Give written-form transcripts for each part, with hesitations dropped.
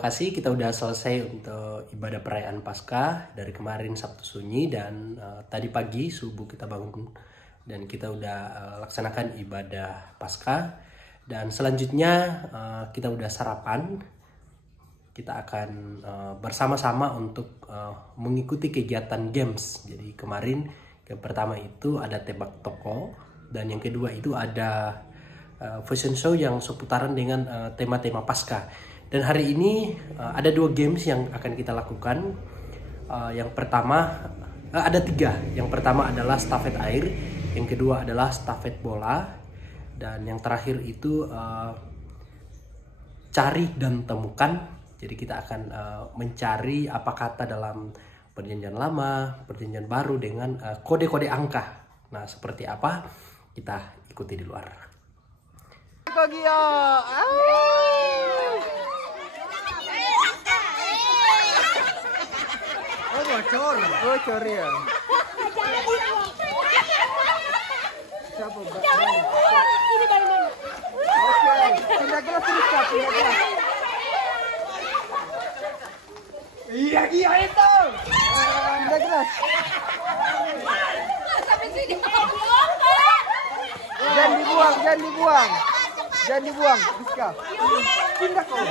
kasih kita udah selesai untuk ibadah perayaan Paskah dari kemarin Sabtu Sunyi dan tadi pagi subuh kita bangun dan kita udah laksanakan ibadah Paskah dan selanjutnya kita udah sarapan. Kita akan bersama-sama untuk mengikuti kegiatan games. Jadi kemarin yang pertama itu ada tebak toko dan yang kedua itu ada fashion show yang seputaran dengan tema-tema Paskah. Dan hari ini ada 2 games yang akan kita lakukan. Yang pertama ada 3. Yang pertama adalah stafet air, yang kedua adalah stafet bola, dan yang terakhir itu cari dan temukan. Jadi kita akan mencari apa kata dalam perjanjian lama, perjanjian baru dengan kode-kode angka. Nah, seperti apa? Kita ikuti di luar. Kogio. Oh, bocor. Bocor ya. Siapa? Ini dari mana? Oke, pindah kelas terus Kak, pindah kelas. Iya, iya itu. Pindah kelas. Sampai sini. Jangan dibuang, jangan dibuang. Jangan dibuang, Rizka. Pindah kau.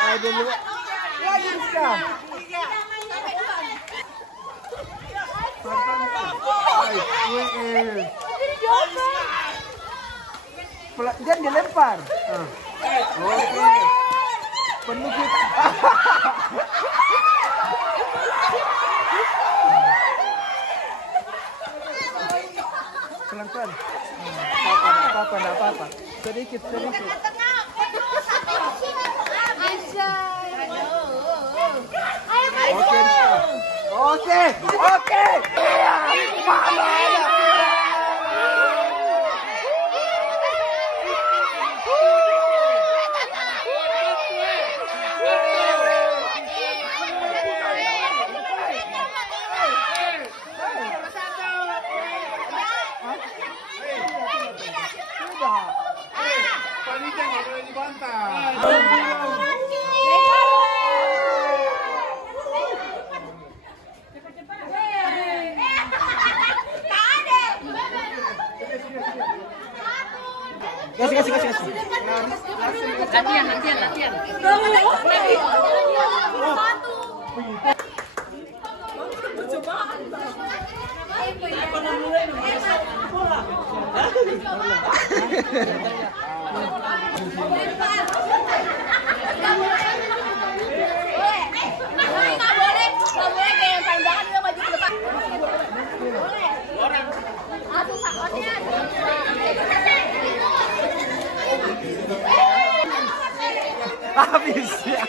Ayo dulu. Lagi Rizka. Jangan dilempar. Oke. Penuh kita. Pelan-pelan. Enggak apa-apa. Sedikit. Oke. Mana ada? Panitia nggak boleh dibantah. Kasih. Latihan. Habis ya.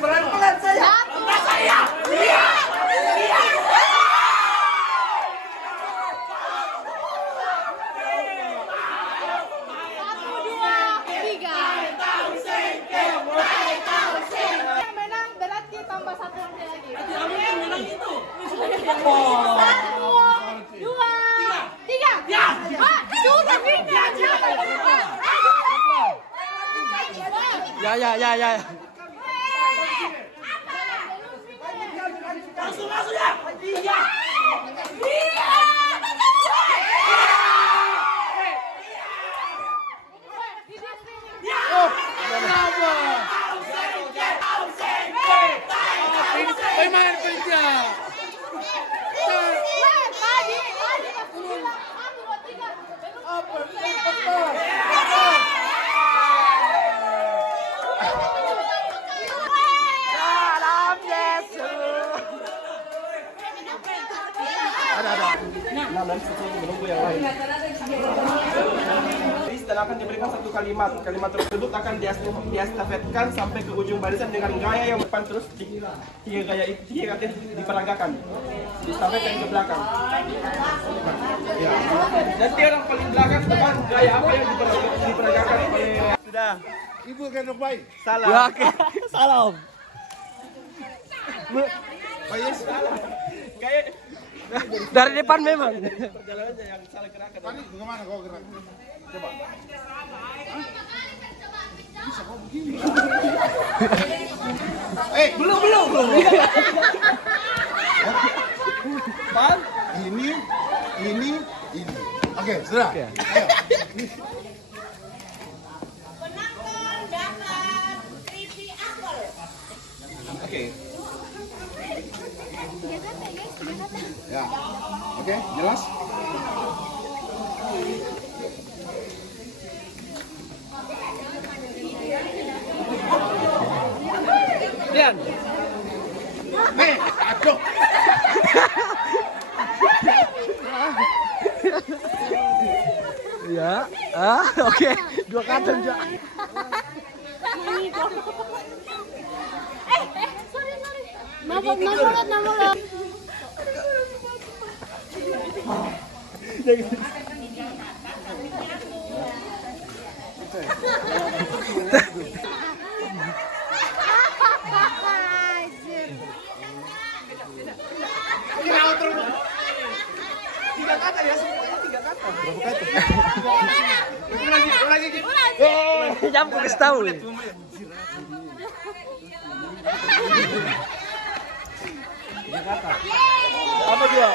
Pelan-pelan saya. Iya. Ya. Langsung ya. Iya. Bagaimana kerja? Salam Yesus. Nah, dan seterusnya menunggu yang lain. Setelah akan diberikan satu kalimat. Kalimat tersebut akan diestafetkan sampai ke ujung barisan dengan gaya yang depan, terus tiga gaya diperagakan. Diestafetkan ke belakang. Ya. Nanti orang paling belakang depan gaya apa yang diperagakan oleh... Sudah. Ibu kan baik. Salah. Ya, oke. Salah Om. Baik, salah. Kayak Dari depan memang. perjalanannya yang salah gerakan. Tadi bagaimana kau gerak? Coba. Bisa kok begini. Belum. Pan? Ini. Oke, sudah. Ayo. Oke. Ya. Oke, jelas? Dian. Aduh. Ya. Oke. Dua kata juga. Sorry. Nomor. Tiga kata ya, semuanya tiga kata. Berapa kata? Ulangi. Jam aku kasih tahu. Apa dia?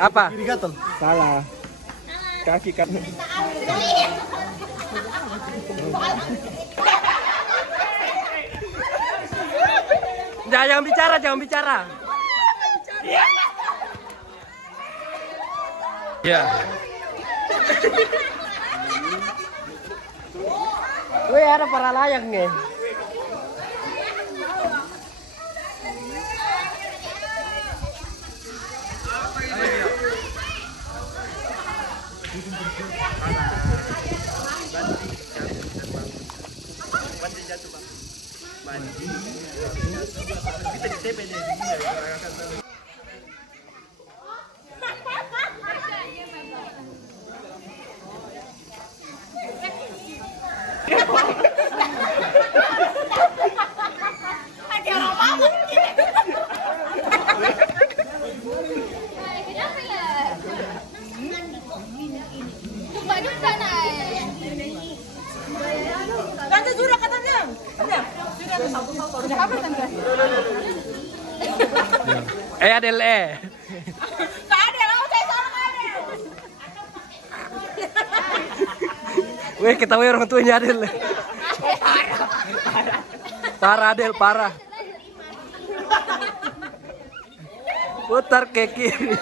Apa? Kiri gatal. Salah. Kaki kanan. Jangan bicara. Ya. Wih, ada para layang nih. Adel Weh, ketahui orang tuanya Adel. Parah Adel, parah. Putar ke kiri.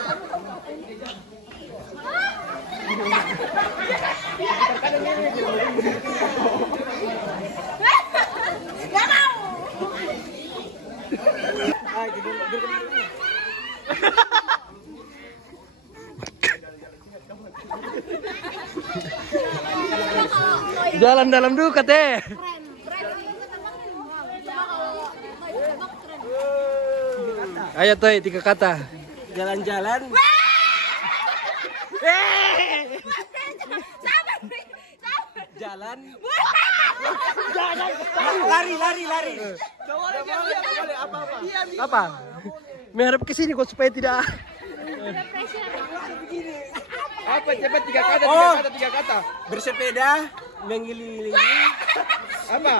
Jalan dalam dulu katanya. Ayo Toy, 3 kata. Jalan-jalan. Jalan. Lari. Apa? Mengharap ke sini kok supaya tidak. Apa cepat 3 kata, 3 kata. Bersepeda, mengelilingi. Apa?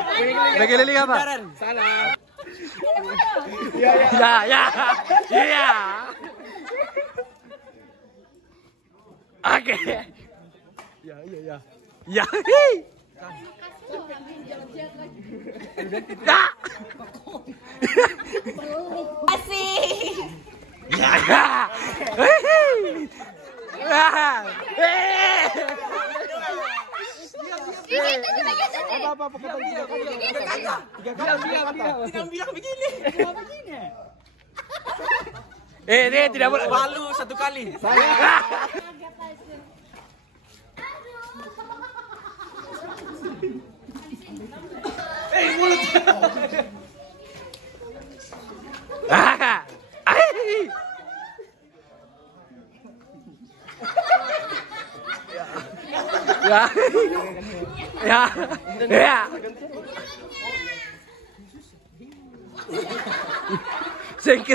Mengelilingi apa? Putaran. Salah. Ya. Oke. Ya. Apa kata 3 kata? Tidak bilang begini. Dia tidak boleh. Balu 1 kali. Mulut. Ya. Sengke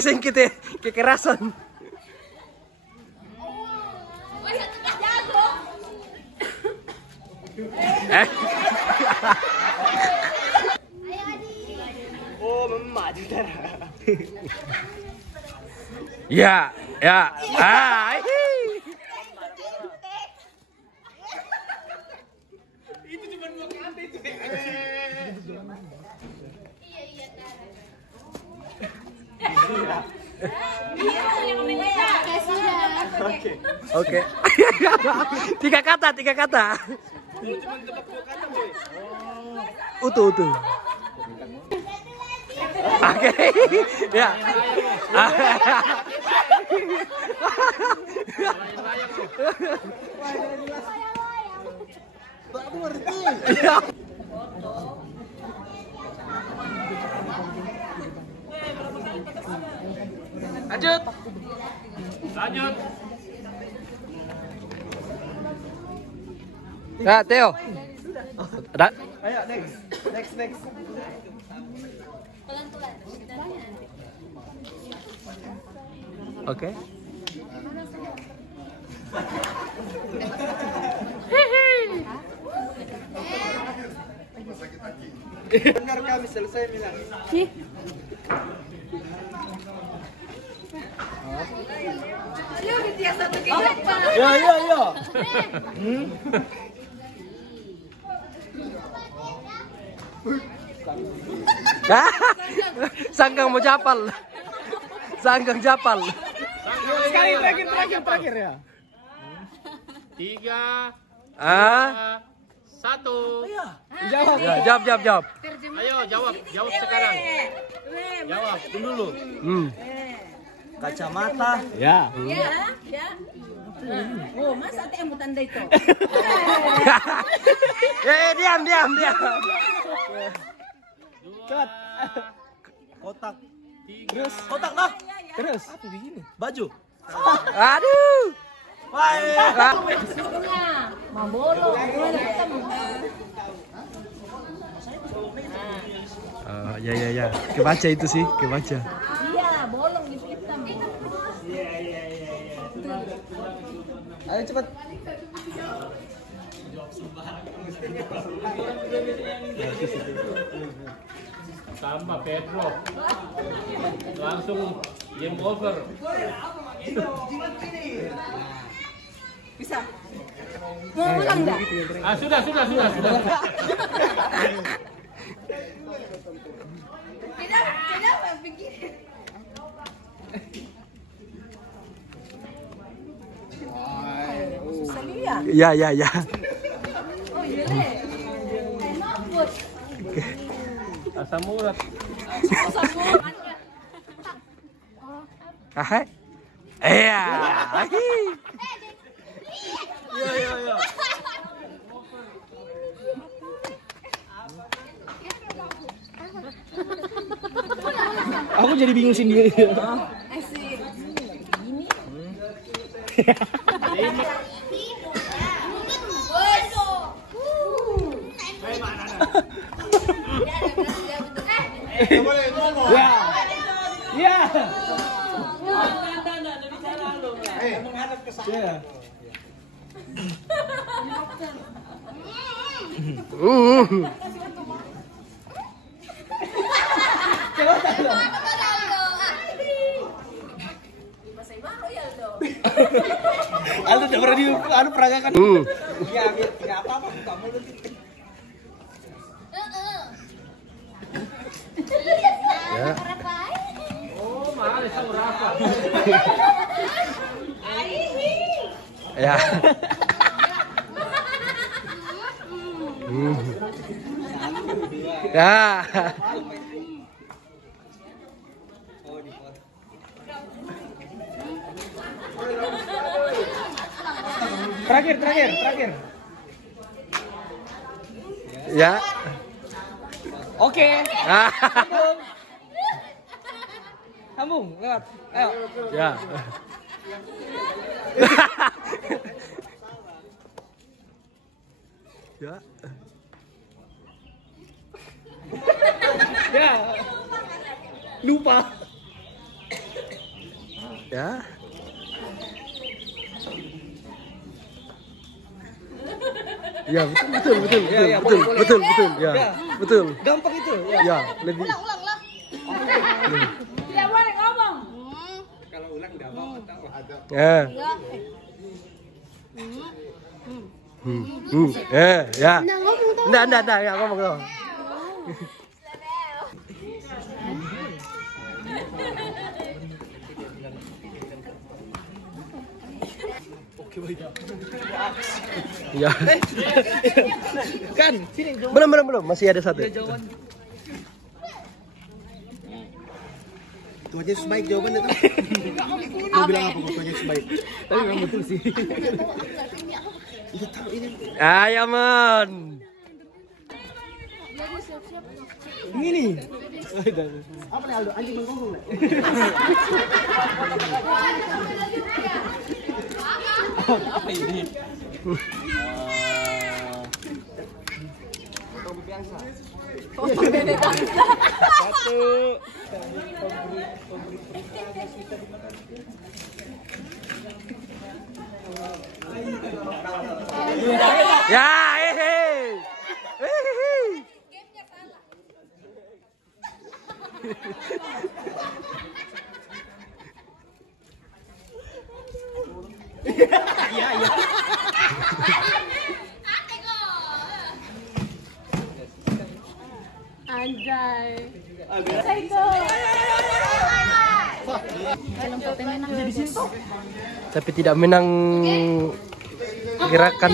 kekerasan. Oh, memang darah. Ya. Itu cuma 2 kali itu. Oke. 3 kata. Utuh. Oke. Ya. Lanjut. Ya, Theo. Ada? Ayo next. Oke. Benar kami selesai bilang. Ya. Sanggang mau japal. Sanggang japal. Sekali terakhir ya. 3, 1. Jawab. Ya, jawab. Ayo jawab sekarang. Jawab dulu. Kacamata. Ya. Oh, mas ate yang tanda itu. Diam. Cut. Kotak. Terus Kotak lah. Terus. Baju. Aduh. Mabolo. Ya. Kebaca itu sih, kebaca. Iya, bolong di hitam. Ayo cepat. sama Pedro. Langsung game over. Bisa. Mau ulang enggak? Sudah. Tidak begini. Susah lihat. Ya. Oh iya deh. Notebook. Asam urat. Hai. Iya. Iya. Aku jadi bingung sendiri. Asik. Gini. Ya. Aldo udah pernah peragakan. Ya, enggak apa-apa, enggak mulut. Ya. Oh, mahal itu berapa? Ya. Ya. Terakhir. Ya. Oke. Ah. Sambung, lewat. Ayo. Ya. Ya. Ya. Lupa. Ya. Ya, betul. Ya, Betul. Ya. Ya. Betul. Gampang itu. Ya. Ya, lebih. Ulang lah. Tidak boleh ngomong. Ya. Ya. Ya. Nah, ngomong tuh. Enggak, ya ngomong dong. Ya. Kan, sini Belum, masih ada satu. jawaban. Tuanya sebaik jawabannya tuh. Mau bilang apa tuanya sebaik? Tapi memang betul sih. Itu tahu ini. Ayo, Mon. Ini nih. Apa nih Aldo? Anjing menggonggong nih. Apa ini? Satu. Ya, Anjay. Psycho. Tapi tidak menang gerakan.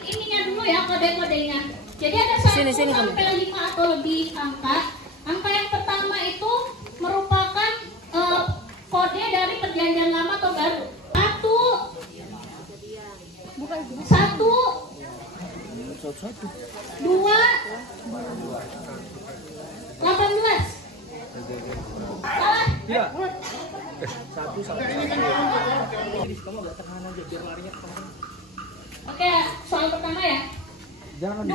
Ininya dulu ya, kode-kodenya. Jadi ada 1 sampai 5 atau lebih angka. Angka yang pertama itu merupakan kode dari perjanjian lama atau baru. 2 18. Salah. Tidak. Oke, soal pertama ya. Jangan 2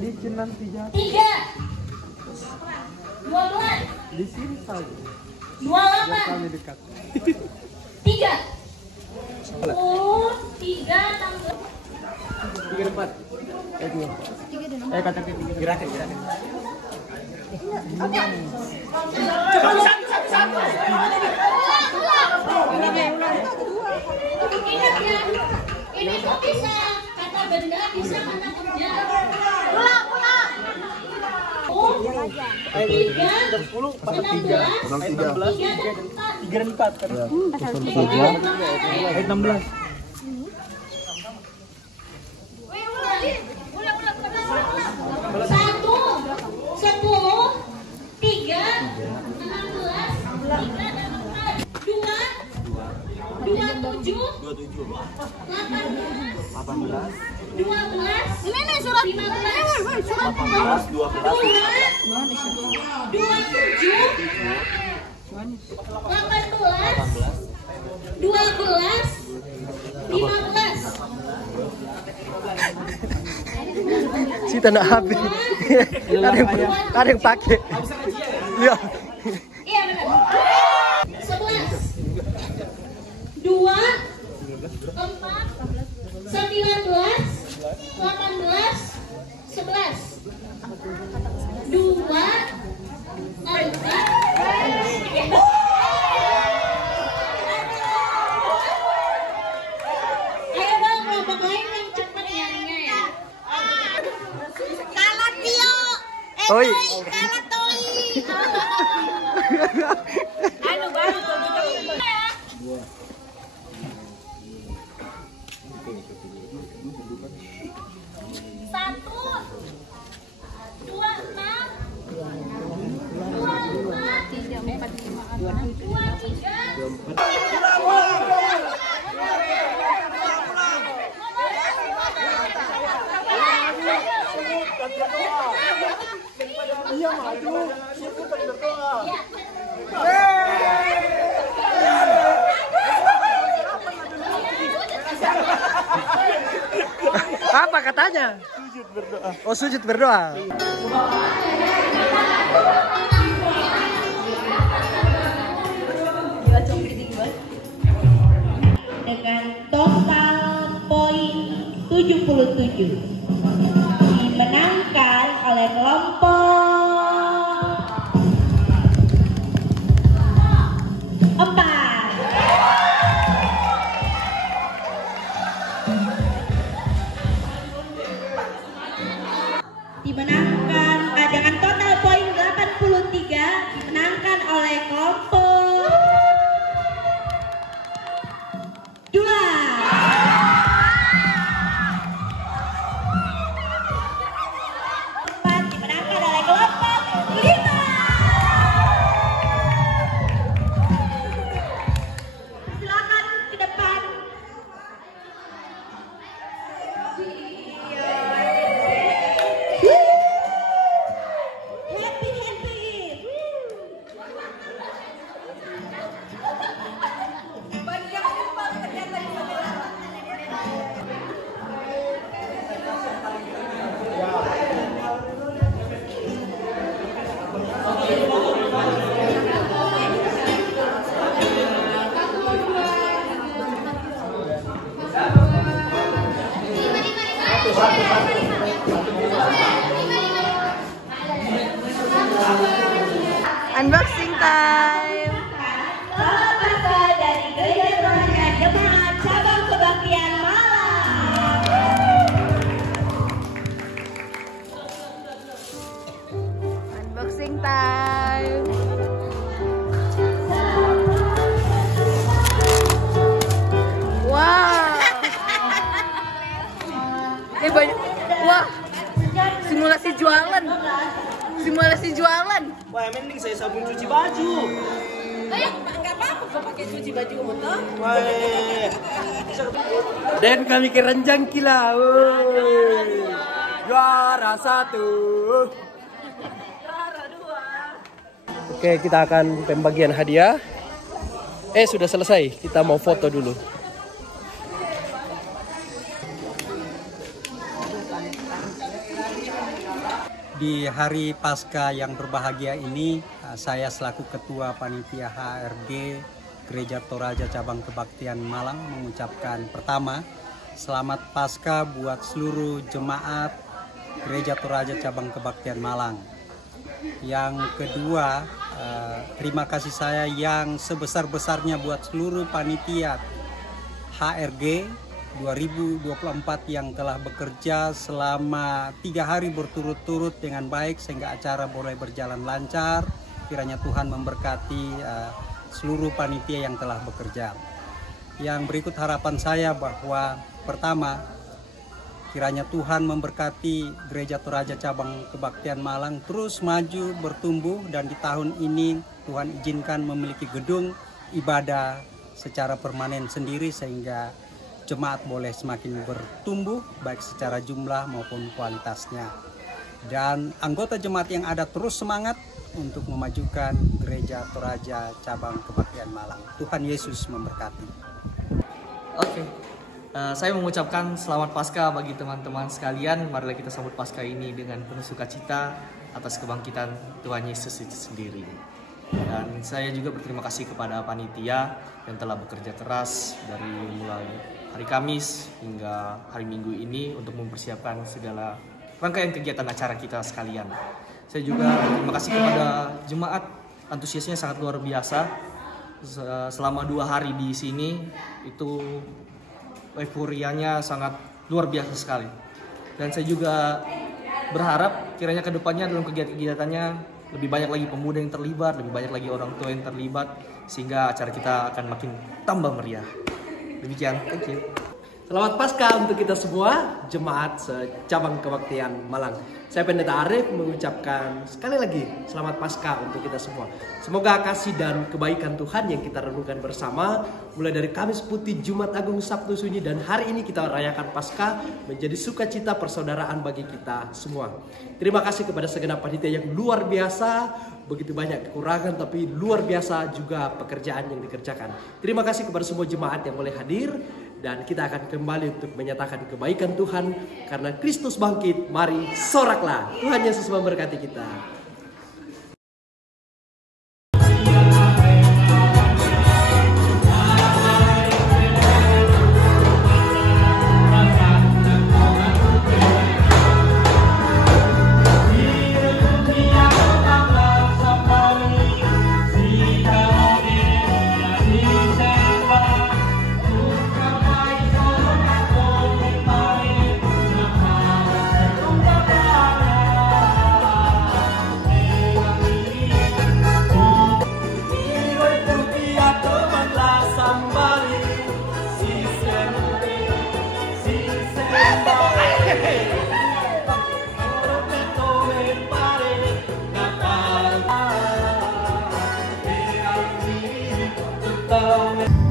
licin nanti jatuh. 3 12 Di sini saja. 28 Kami dekat. 3 10 3 tambah 34. Kata gerakan. Ingat ya, ini tuh bisa kata benda, bisa kata kerja. Pulang. 3 16 3 dan 4. 16. Satu, 10, 3, 16, 3 dan 4. 2, 27, 18, 12, Ini nih surat. 15, Surat. 15. Si tanah HP. Ada yang pakai. Ya. Iya benar. 11, 2, 4, 19, 18, 11, 2, 4. Ayo dong kelompok lain yang cepat nyarinya ya. Kalah Tio. Oi. Kalah Toi. Anu baru ya. 1, 2, Iya maju, situ tadi berdoa. Apa katanya? Sujud berdoa. Oh, sujud berdoa. Dengan total poin 77 dimenangkan oleh kelompok 4. Dimenangkan dengan total poin 83 dimenangkan oleh kelompok 2. Dimenangkan oleh kelompok 5. Silakan ke depan. Happy. Unboxing time. Selamat datang dari Gereja Tuhan Jemaat Cabang Kebaktian Malang. Unboxing time. Wow. Ini banyak. Wah. Simulasi jualan. Simulasi jualan. Wah, yang mending saya sabun cuci baju. Enggak apa-apa kok pakai cuci baju betul. Wah. Dan kami keranjang kila. Woi. Juara 1. Oke, kita akan pembagian hadiah. Sudah selesai. Kita mau foto dulu. Di hari Paskah yang berbahagia ini, saya selaku Ketua Panitia HRG Gereja Toraja Cabang Kebaktian Malang mengucapkan pertama, selamat Paskah buat seluruh jemaat Gereja Toraja Cabang Kebaktian Malang. Yang kedua, terima kasih saya yang sebesar-besarnya buat seluruh panitia HRG 2024 yang telah bekerja selama 3 hari berturut-turut dengan baik sehingga acara boleh berjalan lancar. Kiranya Tuhan memberkati seluruh panitia yang telah bekerja. Yang berikut harapan saya bahwa pertama, kiranya Tuhan memberkati Gereja Toraja Cabang Kebaktian Malang terus maju bertumbuh, dan di tahun ini Tuhan izinkan memiliki gedung ibadah secara permanen sendiri sehingga jemaat boleh semakin bertumbuh baik secara jumlah maupun kualitasnya. Dan anggota jemaat yang ada terus semangat untuk memajukan Gereja Toraja Cabang Kebaktian Malang. Tuhan Yesus memberkati. Oke. Saya mengucapkan selamat Paskah bagi teman-teman sekalian. Marilah kita sambut Paskah ini dengan penuh sukacita atas kebangkitan Tuhan Yesus itu sendiri. Dan saya juga berterima kasih kepada panitia yang telah bekerja keras dari mulai hari Kamis hingga hari Minggu ini untuk mempersiapkan segala rangkaian kegiatan acara kita sekalian. Saya juga berterima kasih kepada jemaat, antusiasnya sangat luar biasa. Selama 2 hari di sini itu euforianya sangat luar biasa sekali. Dan saya juga berharap kiranya ke depannya dalam kegiatan-kegiatannya lebih banyak lagi pemuda yang terlibat, lebih banyak lagi orang tua yang terlibat, sehingga acara kita akan makin tambah meriah. Demikian, thank you. Selamat Paskah untuk kita semua, jemaat secabang kebaktian Malang. Saya Pendeta Arif mengucapkan sekali lagi selamat Paskah untuk kita semua. Semoga kasih dan kebaikan Tuhan yang kita renungkan bersama, mulai dari Kamis Putih, Jumat Agung, Sabtu Sunyi, dan hari ini kita rayakan Paskah, menjadi sukacita persaudaraan bagi kita semua. Terima kasih kepada segenap panitia yang luar biasa, begitu banyak kekurangan tapi luar biasa juga pekerjaan yang dikerjakan. Terima kasih kepada semua jemaat yang boleh hadir. Dan kita akan kembali untuk menyatakan kebaikan Tuhan karena Kristus bangkit. Mari soraklah. Tuhan Yesus memberkati kita. Tell me